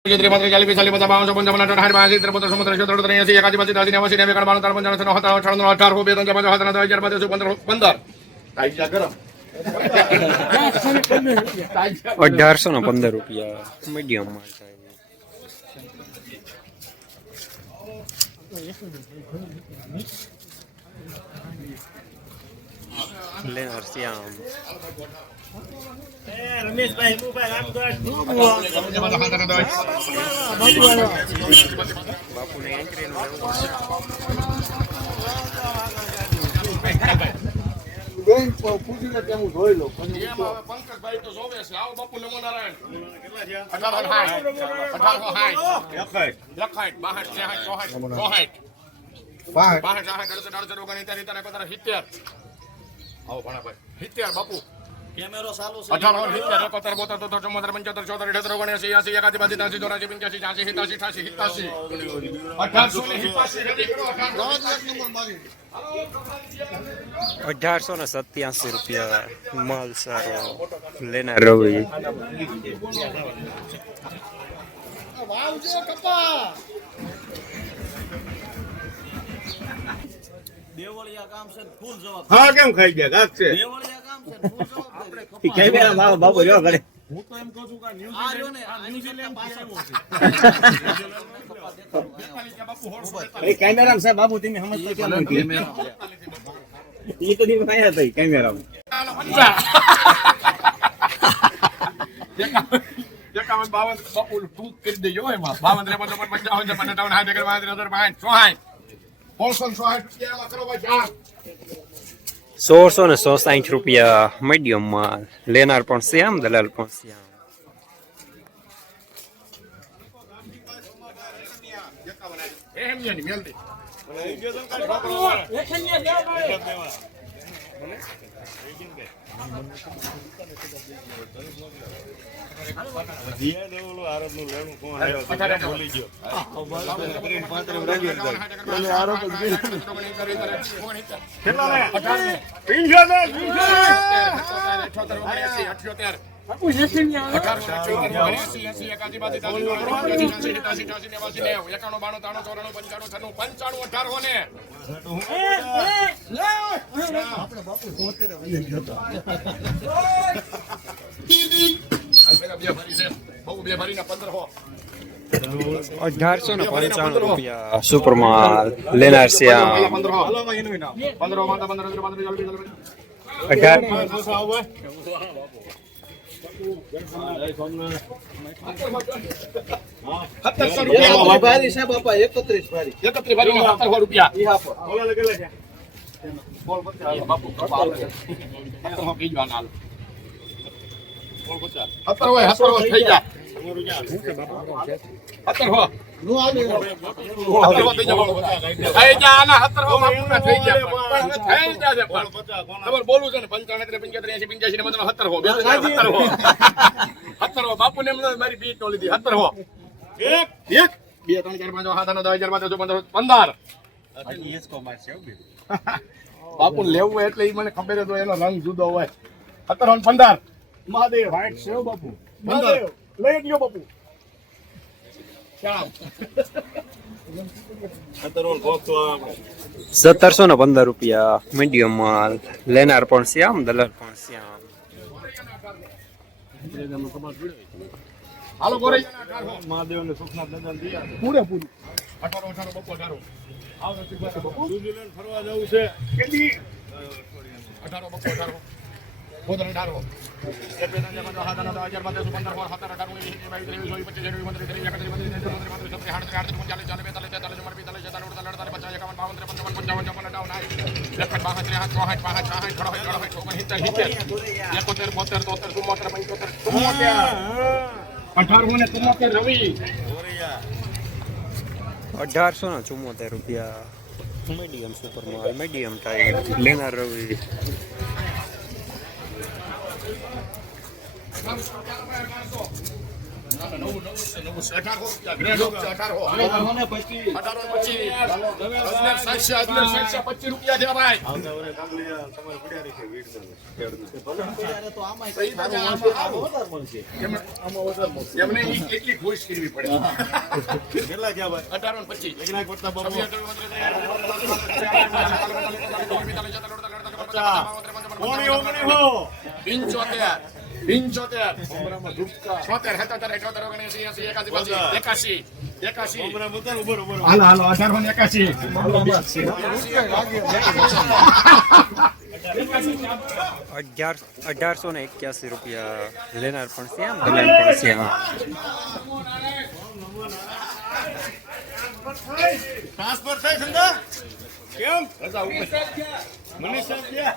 ₹1815 medium માલ ले श्याम रमेश भाई मोबाइल आम बापू ने एंट्री नो બેંક પૂછીને કે હું જોઈ લઉં પંકજભાઈ તો જોવે છે આવો બાપુ નમો નારાયણ કેટલા છે 1860 આવો ભણા ભાઈ 70 બાપુ કેમેરો ચાલુ છે 18 70 71 72 73 74 75 76 81 82 83 84 85 ₹1887 माल सारो लेना रवि દેવળિયા ગામ છે ફૂલ જવાબ હા કેમ ખાઈ ગયા ગાક છે દેવળિયા ગામ છે ફૂલ જવાબ કેમેરા માં બાબુ જો કરે હું તો એમ કહું છું કે ન્યુઝીલેન્ડ પાસે એ કેમેરા માં બાબુ તમે સમજતા કેમ નથી કેમેરા ઈ તો દીપ આયા તઈ કેમેરા માં બાપુ ટૂંક કરી દેજો એમાં 52 ₹1660 મીડિયમ માલ લેનાર પણ શ્યામ દલાલ પણ શ્યામ ₹1895 સુપર માલ લેનાર શ્યામ 1700 ભારી છે બાપા 31 ભારી 31 ભારી ₹1700 ઈ હાફો બોલો કેટલા છે બોલ 50 બાપુ કપા 1700 કી જવાના હાલ બોલ 50 17 હોય 17 થઈ જા 17 નો આલે 17 થઈ જા આના 17 માં પૂરા થઈ ગયા પણ થઈ જશે પણ ખબર બોલું છે ને 95 75 85 ને બધાનો 17 બાપુ ને મારી બીટ નો લીધી 17 એક 2 3 4 5 6 7 8 9 10 11 12 15 બાપુ લેવું હોય એટલે ઈ મને ખબર જ હોય એનો રંગ જુદો હોય 17 15 મહાદેવ વાઈટ છે બાપુ 15 લઈ ગયો બાપુ ચાલ 1715 મીડિયમ માલ લેનાર પણ શ્યામ દલાલ પણ શ્યામ હાલો ગોરે મહાદેવ ને સુખના દર્શન દિયા પૂરે પૂરું 18 બાપુ 18 આવ નથી બાપુ ન્યુઝીલેન્ડ ફરવા જવું છે કેટલી 18 બાપુ 18 બોધન 18 ₹1874 મીડિયમ સુપર માલ મીડિયમ ટાઈપ લેનાર રવિ નવું છે, 1800 રૂપિયા ગ્રેડ ઓફ છે 1800 પછી 25 રૂપિયા છે ભાઈ તો આમાં એમને ઈ કેટલી ખુશ કરવી પડે કેટલા ગયા ભાઈ 18 25 લેકના કરતા બાબુ કોણી ઓગણી હો 75 હાલો 1881 રૂપિયા લેનાર પણ છે આમ દલાલ પણ છે આમ ટ્રાન્સફર થઈ સંદા કેમ મનીષ સાહેબ ગયા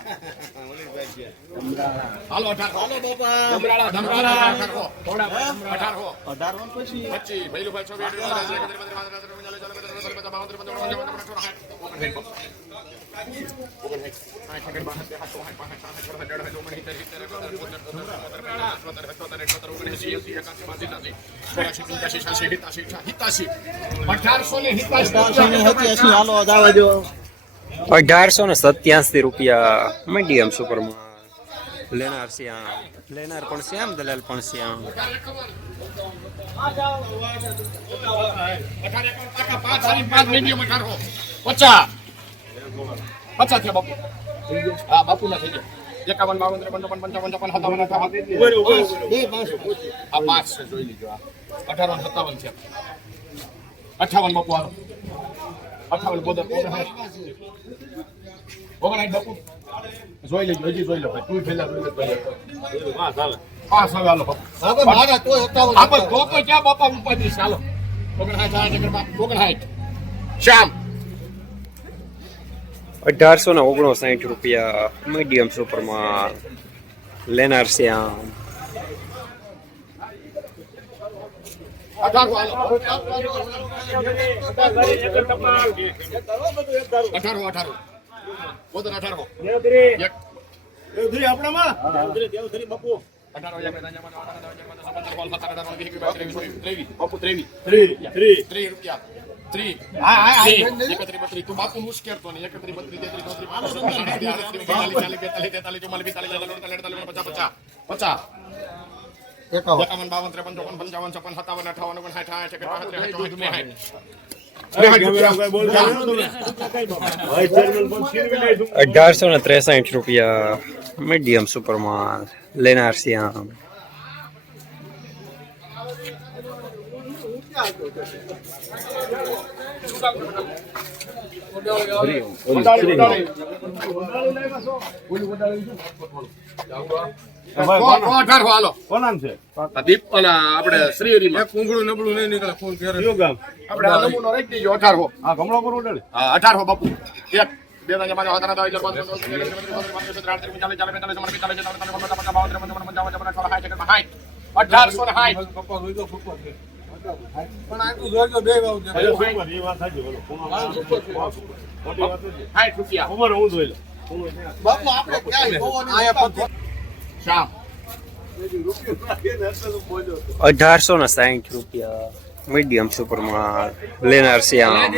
હાલો 18 હાલો બાપા ધમરાળા 18 પછી 25 ભૈલુભાઈ 1887 હાલો દાવા જો 1887 રૂપિયા મીડિયમ સુપરમાં લેનાર છે આમ લેનાર પણ છે આમ દલાલ પણ છે આમ 50 થયા બાપુ હા બાપુ ના થઈ ગયા 51 52 53 55 57 58 આ 5 છે જોઈ લીધો આ 18 57 છે 58 બાપુ હાલો 58 બોદર ઓગણાઈ બાપુ જોઈ લેજો હજી જોઈ લો ભાઈ તું ફેલા જોઈ લે પાસ આવે હાલો બાપુ હવે મારા તો 57 આપણે તો ક્યાં બાપા ઉપાધી ચાલો 59 શ્યામ 1859 રૂપિયા મીડિયમ સુપરમાં લેનાર છે આમ 18 બોદર 18 દેવધરી આપણામાં દેવધરી બાપુ 30 રૂપિયા 30 તું બાપુ નું કરતો ને 31 ₹1863 રૂપિયા મીડિયમ સુપરમાં લેનાર છે આમ કોનામ છે આપણે શ્રીહરિમાં કુંગળું નબળું નહીં નીકળે ફોન કરે ગામ આપણે આ નમૂનો રાખી દેજો 18 હા કમળો પર ઉડે હા 18 બાપુ એક બે ત્રણ પાંચ 1860 પણ આટલું જોજો બે વાવ એ વાત સાચી બોલો 60 રૂપિયા ઉમર હું જોઈ લે બાપુ આપણે ક્યાં જોવાનું શ્યામ 1860 રૂપિયા મીડિયમ સુપરમાં લેનાર છે આમ